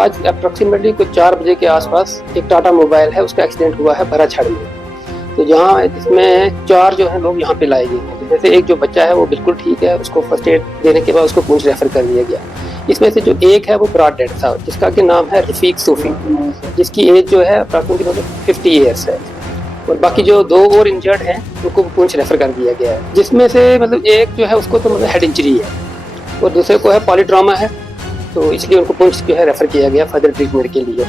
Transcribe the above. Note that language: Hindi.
आज अप्रॉक्सीमेटली कुछ 4 बजे के आसपास एक टाटा मोबाइल है, उसका एक्सीडेंट हुआ है भराछड़ में। तो जहाँ इसमें 4 जो है लोग यहाँ पे लाए गए हैं। जैसे एक जो बच्चा है वो बिल्कुल ठीक है, उसको फर्स्ट एड देने के बाद उसको पुंछ रेफर कर दिया गया। इसमें से जो एक है वो ब्रॉड डेड था, जिसका कि नाम है रफीक सूफी, जिसकी एज जो है अप्रॉक्सीमेटली 50 ईयर्स है। और बाकी जो 2 और इंजर्ड हैं उनको पुंछ रेफर कर दिया गया है, जिसमें से मतलब एक जो है उसको तो मतलब हेड इंजरी है और दूसरे को है पॉलीट्रॉमा है। तो इसलिए उनको पुंछ जो है रेफर किया गया फर्दर ट्रीटमेंट के लिए।